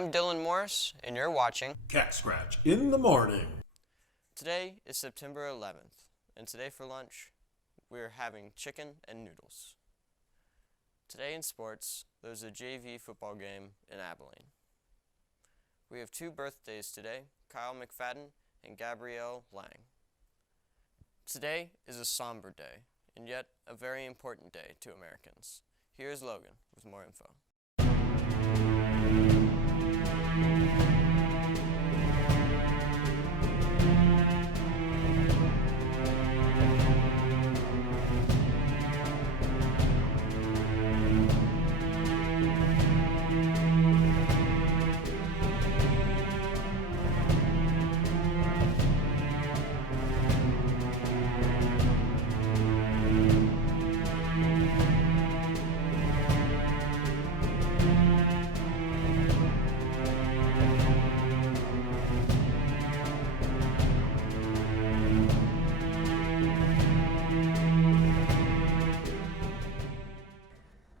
I'm Dylan Morris, and you're watching Cat Scratch in the Morning. Today is September 11th, and today for lunch, we're having chicken and noodles. Today in sports, there's a JV football game in Abilene. We have two birthdays today, Kyle McFadden and Gabrielle Lang. Today is a somber day, and yet a very important day to Americans. Here's Logan with more info.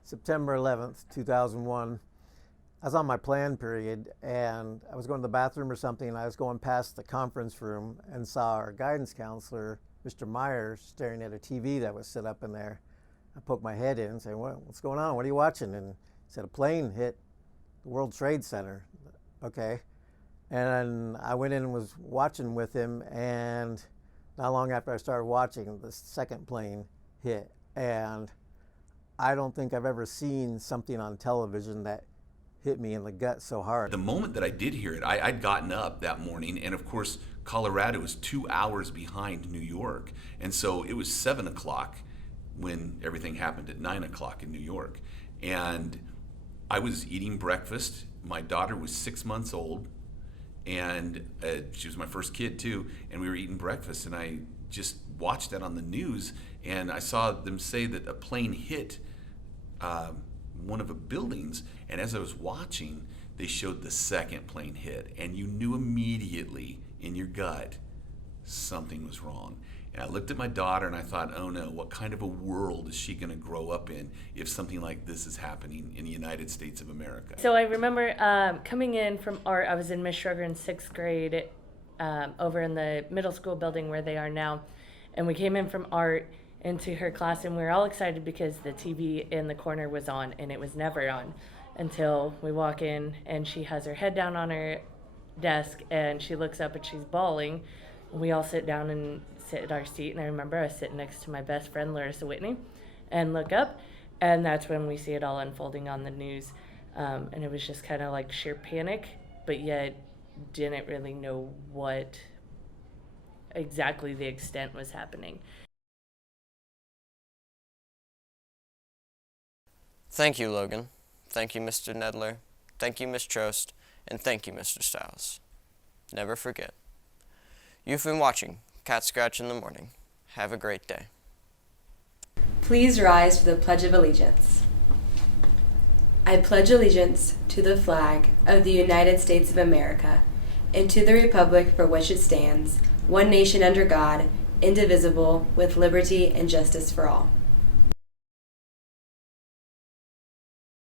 September 11th, 2001. I was on my plan period and I was going to the bathroom or something, and I was going past the conference room and saw our guidance counselor, Mr. Myers, staring at a TV that was set up in there. I poked my head in and said, what's going on? What are you watching? And he said, a plane hit the World Trade Center. Okay. And I went in and was watching with him, and not long after I started watching, the second plane hit. And I don't think I've ever seen something on television that hit me in the gut so hard. The moment that I did hear it, I'd gotten up that morning, and of course, Colorado is 2 hours behind New York. And so it was 7 o'clock when everything happened at 9 o'clock in New York. And I was eating breakfast. My daughter was 6 months old, and she was my first kid too, and we were eating breakfast, and I just watched that on the news, and I saw them say that a plane hit one of the buildings, and as I was watching, they showed the second plane hit, and you knew immediately in your gut something was wrong. And I looked at my daughter and I thought, oh no, what kind of a world is she going to grow up in if something like this is happening in the United States of America? So I remember coming in from art. I was in Miss Schroeder in 6th grade over in the middle school building where they are now, and we came in from art into her class, and we were all excited because the TV in the corner was on, and it was never on until we walk in, and she has her head down on her desk, and she looks up and she's bawling. We all sit down and sit at our seat, and I remember I was sitting next to my best friend Larissa Whitney and look up, and that's when we see it all unfolding on the news. And it was just kind of like sheer panic, but yet didn't really know what exactly the extent was happening. Thank you, Logan. Thank you, Mr. Nedler. Thank you, Ms. Trost. And thank you, Mr. Stiles. Never forget. You've been watching Cat Scratch in the Morning. Have a great day. Please rise for the Pledge of Allegiance. I pledge allegiance to the flag of the United States of America and to the republic for which it stands, one nation under God, indivisible, with liberty and justice for all.